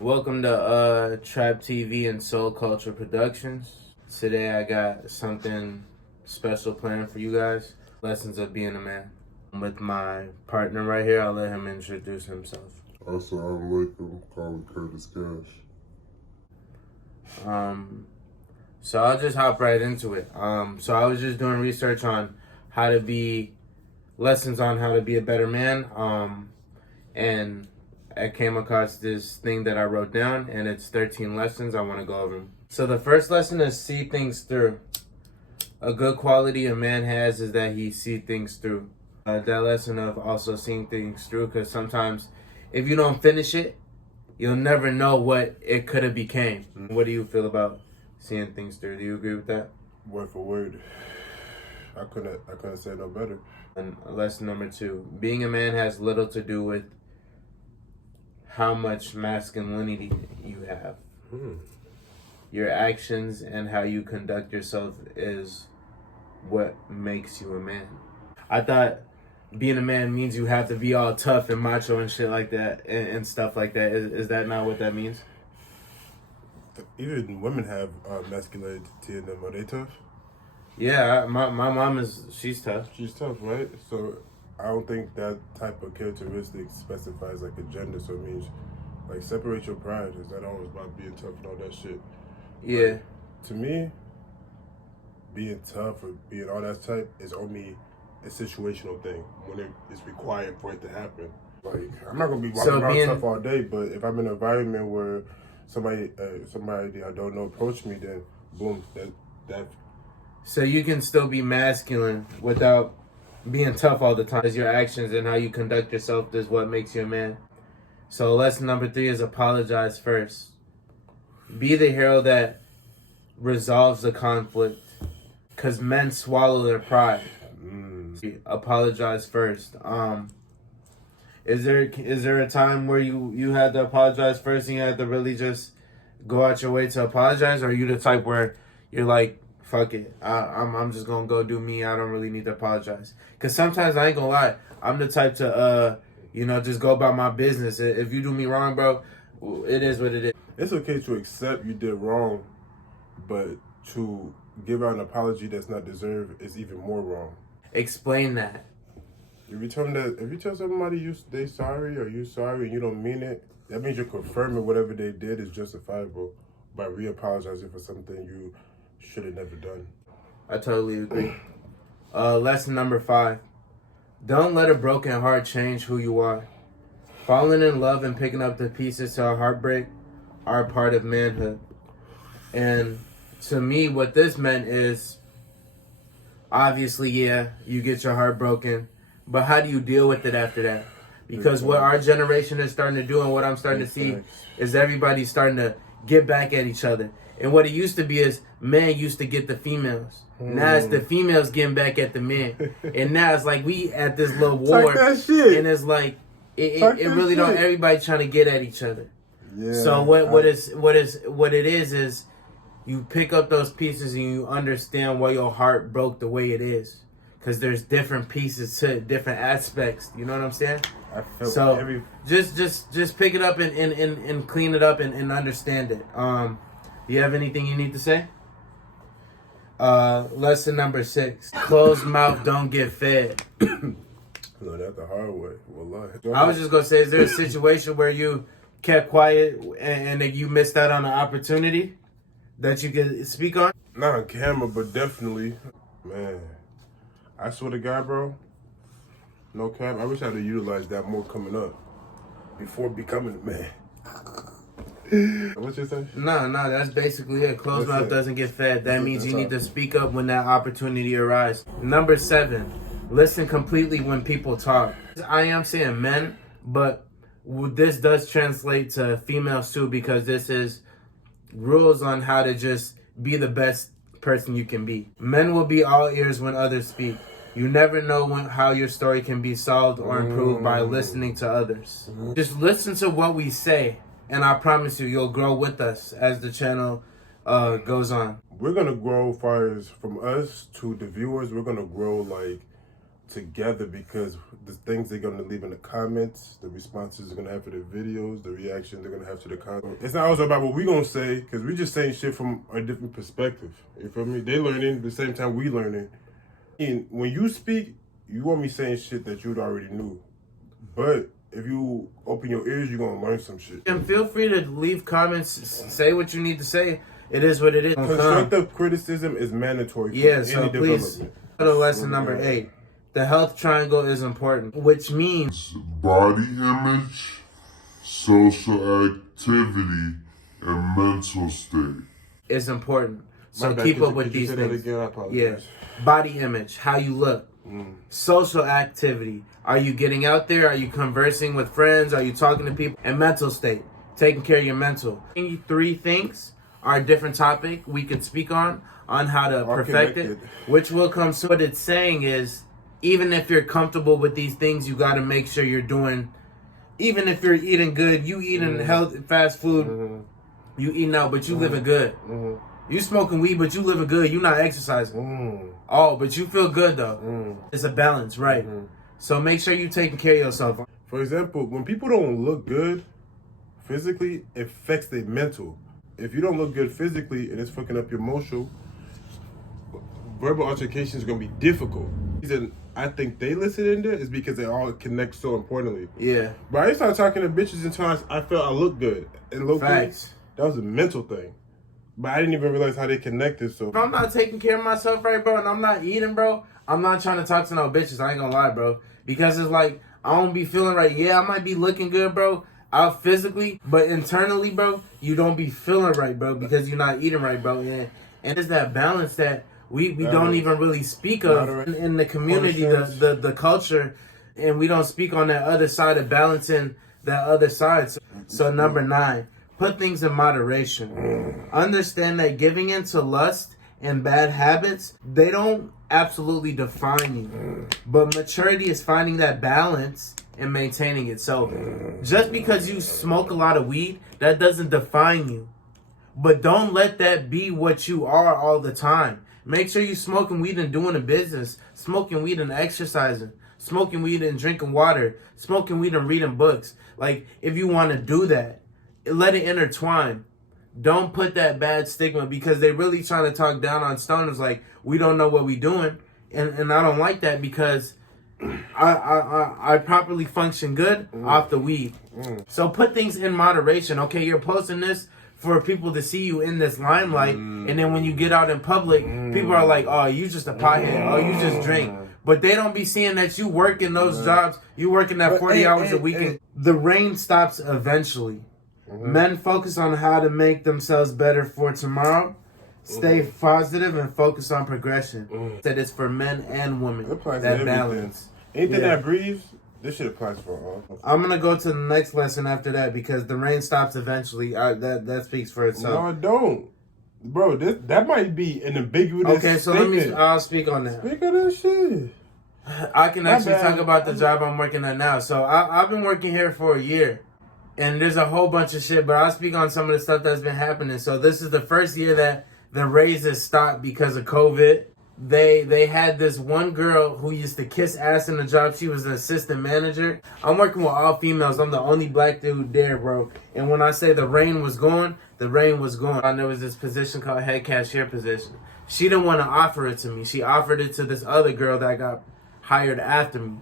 Welcome to T.R.A.A.P TV and Soul Culture Productions. Today I got something special planned for you guys. Lessons of being a man. With my partner right here, I'll let him introduce himself. Assalamu alaikum, calling Curtis Cash. So I'll just hop right into it. So I was just doing research on lessons on how to be a better man. And I came across this thing that I wrote down, and it's 13 lessons. I want to go over them. So the first lesson is see things through. A good quality a man has is that he see things through. That lesson of also seeing things through, because sometimes if you don't finish it, you'll never know what it could have became. What do you feel about seeing things through? Do you agree with that? Word for word. I couldn't say no better. And lesson number 2, being a man has little to do with how much masculinity you have. Your actions and how you conduct yourself is what makes you a man. I thought being a man means you have to be all tough and macho and shit like that and stuff like that. Is that not what that means? Even women have masculinity in them. Are they tough? Yeah, my mom she's tough. She's tough, right? So I don't think that type of characteristic specifies like a gender. So it means like separate your pride. Is that always about being tough and all that shit? Yeah. Like, to me, being tough or being all that type is only a situational thing when it is required for it to happen. Like I'm not gonna be walking around tough all day, but if I'm in an environment where somebody I don't know approach me, then boom, that. So you can still be masculine without being tough all the time. Because your actions and how you conduct yourself is what makes you a man. So lesson number 3 is apologize first. Be the hero that resolves the conflict. Because men swallow their pride. Apologize first. Is there a time where you had to apologize first and you had to really just go out your way to apologize? Or are you the type where you're like, fuck it, I'm just gonna go do me, I don't really need to apologize? Because sometimes, I ain't gonna lie, I'm the type to just go about my business. If you do me wrong, bro, it is what it is. It's okay to accept you did wrong, but to give out an apology that's not deserved is even more wrong. Explain that. If you tell somebody they sorry or you sorry and you don't mean it, that means you're confirming whatever they did is justifiable by re-apologizing for something you should have never done. I totally agree. Lesson number 5. Don't let a broken heart change who you are. Falling in love and picking up the pieces to a heartbreak are a part of manhood. And to me, what this meant is, obviously, yeah, you get your heart broken, but how do you deal with it after that? Because what our generation is starting to do and what I'm starting to see is everybody's starting to get back at each other. And what it used to be is men used to get the females. Now it's the females getting back at the men. And now it's like we at this little war. And it's like it really don't everybody trying to get at each other. Yeah, so what it is you pick up those pieces and you understand why your heart broke the way it is. Because there's different pieces to it, different aspects. You know what I'm saying? I feel so just pick it up and clean it up and understand it. Do you have anything you need to say? Lesson number 6. Closed mouth don't get fed. No, that's the hard way. Wallahi. I was just going to say, is there a situation where you kept quiet and you missed out on an opportunity that you could speak on? Not on camera, but definitely. Man, I swear to God, bro, no cap, I wish I had utilized that more coming up before becoming a man. What you say? No, that's basically it. Closed mouth doesn't get fed. That means you need to speak up when that opportunity arises. Number 7, listen completely when people talk. I am saying men, but this does translate to females too, because this is rules on how to just be the best person you can be. Men will be all ears when others speak. You never know how your story can be solved or improved by listening to others. Just listen to what we say. And I promise you'll grow with us as the channel goes on. We're going to grow far as from us to the viewers. We're going to grow like together because the things they're gonna leave in the comments, the responses they're gonna have for the videos, the reactions they're gonna have to the content. It's not always about what we gonna say, because we just saying shit from a different perspective. You feel me? They learning at the same time we learning. And when you speak, you want me saying shit that you already knew. But if you open your ears, you're gonna learn some shit. And feel free to leave comments, say what you need to say. It is what it is. Constructive criticism is mandatory for yeah, so please go to lesson number 8. The health triangle is important, which means body image, social activity, and mental state is important. So keep up with these things. Yeah, body image, how you look. Social activity, are you getting out there? Are you conversing with friends? Are you talking to people? And mental state, taking care of your mental. 3 things are a different topic we could speak on how to perfect it, which will come soon. What it's saying is, even if you're comfortable with these things, you got to make sure you're doing, even if you're eating good, you eating healthy, fast food, you eating out, but you living good. You smoking weed, but you living good. You not exercising. Oh, but you feel good though. It's a balance, right? So make sure you taking care of yourself. For example, when people don't look good physically, it affects their mental. If you don't look good physically and it's fucking up your emotional, verbal altercation is gonna be difficult. And I think they listen in there is because they all connect so importantly. Yeah. But I started talking to bitches and times I felt I looked good and looked good. That was a mental thing. But I didn't even realize how they connected. So if I'm not taking care of myself right, bro, and I'm not eating, bro, I'm not trying to talk to no bitches. I ain't gonna lie, bro. Because it's like, I don't be feeling right. Yeah, I might be looking good, bro, out physically, but internally, bro, you don't be feeling right, bro, because you're not eating right, bro. And it's that balance that we don't even really speak of in the community, the culture, and we don't speak on that other side of balancing that other side. So number 9. Put things in moderation. Understand that giving into lust and bad habits, they don't absolutely define you. But maturity is finding that balance and maintaining it. So just because you smoke a lot of weed, that doesn't define you. But don't let that be what you are all the time. Make sure you smoking weed and doing a business. Smoking weed and exercising. Smoking weed and drinking water. Smoking weed and reading books. Like, if you want to do that, let it intertwine. Don't put that bad stigma, because they really trying to talk down on stoners like we don't know what we doing, and I don't like that, because I properly function good off the weed. So put things in moderation. Okay, you're posting this for people to see you in this limelight, and then when you get out in public, people are like, oh, you just a pothead, oh, you just drink. But they don't be seeing that you working those jobs, you working that 40 hours a week. The rain stops eventually. Men focus on how to make themselves better for tomorrow. Stay positive and focus on progression. That it's for men and women. That balance. Anything that breathes, this shit applies for all. I'm gonna go to the next lesson after that, because the rain stops eventually. That speaks for itself. No, it don't, bro. That might be an ambiguous. Okay, so I'll speak on that. Speak on that shit. I can actually talk about the job I'm working at now. So I've been working here for a year. And there's a whole bunch of shit, but I'll speak on some of the stuff that's been happening. So this is the first year that the raises stopped because of COVID. They had this one girl who used to kiss ass in the job. She was an assistant manager. I'm working with all females. I'm the only black dude there, bro. And when I say the rain was gone, the rain was gone. And there was this position called head cashier position. She didn't want to offer it to me. She offered it to this other girl that got hired after me.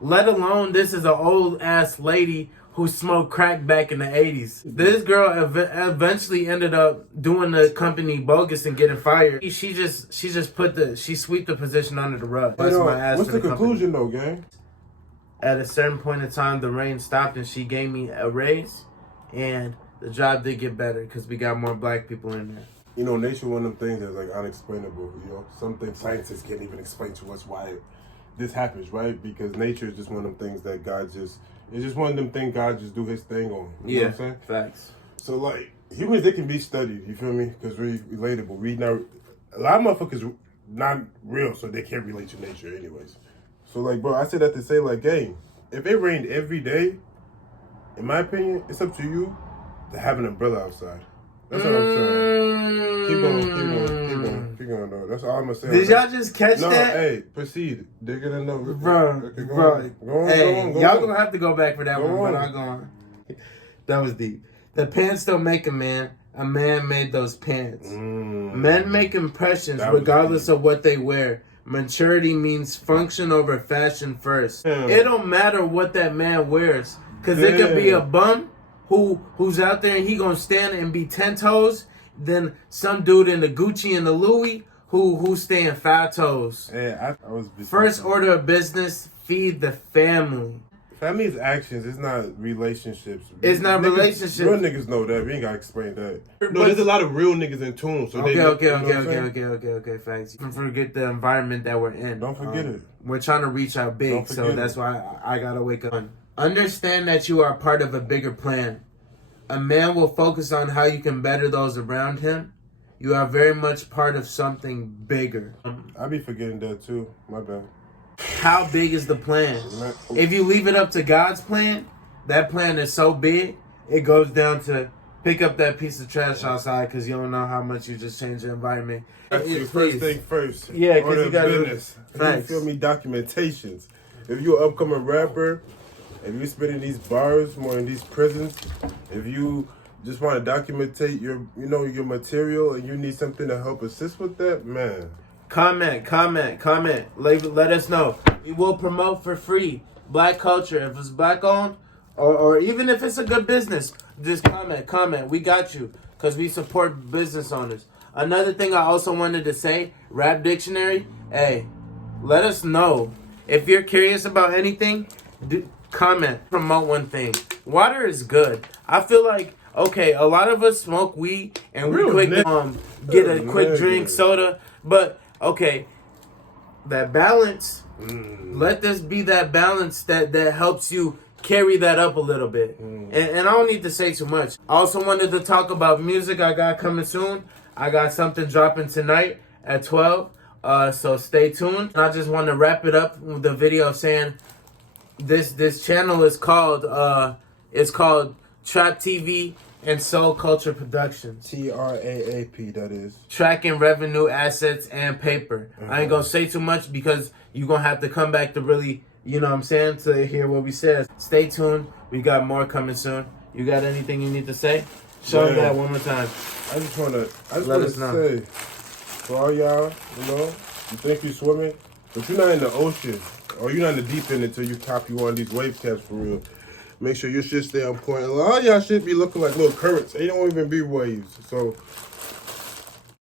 Let alone, this is an old ass lady who smoked crack back in the 80s. This girl eventually ended up doing the company bogus and getting fired. She swept the position under the rug. What's the conclusion though, gang? At a certain point in time, the rain stopped and she gave me a raise, and the job did get better because we got more black people in there. You know, nature one of them things that's like unexplainable. You know, some things scientists can't even explain to us why this happens, right? Because nature is just one of them things that it's just one of them things God just do his thing on. You know what I'm saying? Facts. So, like, humans, they can be studied, you feel me? Because we're relatable. A lot of motherfuckers not real, so they can't relate to nature anyways. So, like, bro, I said that to say, like, gang, if it rained every day, in my opinion, it's up to you to have an umbrella outside. That's what I'm saying. Keep going, though. That's all I'm gonna say. Did y'all just catch that? No, hey, proceed. Dig it in there. Bro. Go Hey, on. Y'all gonna have to go back for that one, on. but I'm going. That was deep. The pants don't make a man. A man made those pants. Men make impressions regardless of what they wear. Maturity means function over fashion first. It don't matter what that man wears. Because it could be a bum who's out there and he gonna stand and be 10 toes. Then some dude in the Gucci and the Louis who's staying 5 toes. Yeah, I was First order of business, feed the family. Family is actions. It's not relationships. It's not relationships. Real niggas know that. We ain't gotta explain that. No, there's a lot of real niggas in tune. So Okay. Facts. Don't forget the environment that we're in. Don't forget it. We're trying to reach out big, so that's why I gotta wake up. Understand that you are part of a bigger plan. A man will focus on how you can better those around him. You are very much part of something bigger. I be forgetting that too. My bad. How big is the plan? If you leave it up to God's plan, that plan is so big, it goes down to pick up that piece of trash outside because you don't know how much you just changed the environment. First thing first. Yeah, because you got business. You feel me? Documentations. If you're an upcoming rapper, if you're spending these bars more in these prisons, if you just want to documentate your material and you need something to help assist with that, man. Comment. Let us know. We will promote for free black culture. If it's black owned, or even if it's a good business, just comment. We got you because we support business owners. Another thing I also wanted to say, Rap Dictionary, hey, let us know. If you're curious about anything, comment. Promote one thing. Water is good. I feel like, okay, a lot of us smoke weed and we quick get a quick drink, soda, but okay, that balance, let this be that balance that helps you carry that up a little bit. And I don't need to say too much. I also wanted to talk about music I got coming soon. I got something dropping tonight at 12, so stay tuned. I just want to wrap it up with the video saying this channel is called T.R.A.A.P TV and Soul Culture Productions. T.R.A.A.P, that is. Tracking revenue, assets, and paper. I ain't gonna say too much because you're gonna have to come back to really, you know what I'm saying, to hear what we said. Stay tuned. We got more coming soon. You got anything you need to say? Show them that one more time. I just wanna say, for all y'all, you think you swimming, but you're not in the ocean, or you're not in the deep end until you cop you one of these wave caps for real. Make sure your shit stay on point. A lot of y'all shit be looking like little currents. They don't even be waves. So